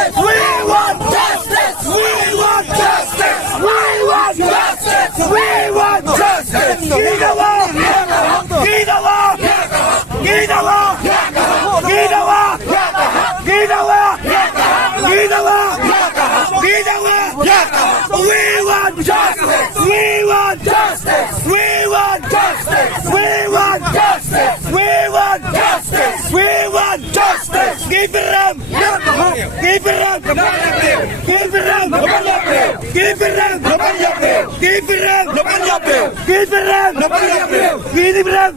We want justice! We want justice! We want justice! We want justice! We want justice! Give the law! Give the law! Give the law! Give the law! Give the law! Give the law! Give the law! We want justice! We want justice! We want justice! We want justice! We want justice! We want justice! Give it up! Give it up! Give it up! Give it up! Give it up! Give it up! Give it up! Give it up!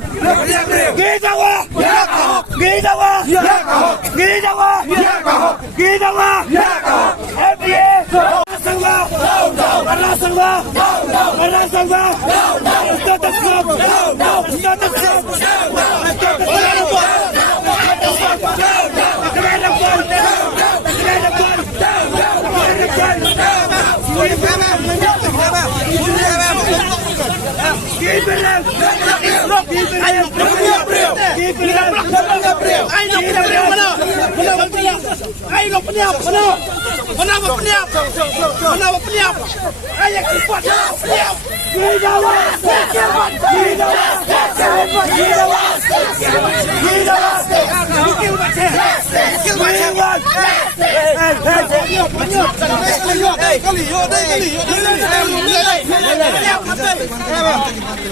Give the law! Give the law! Give the law! Give the law! NBA!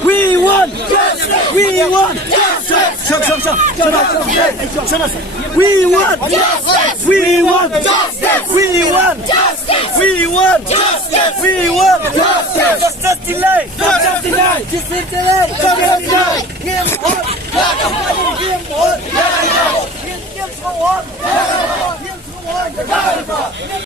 We want justice! We want justice! We want justice! We want justice! We want justice! We want justice! We want justice! Justice delay! Justice delay! Justice delay! Justice delay! Nghiêm hốt! Nghiêm hốt! Nghiêm hốt! Nghiêm hốt!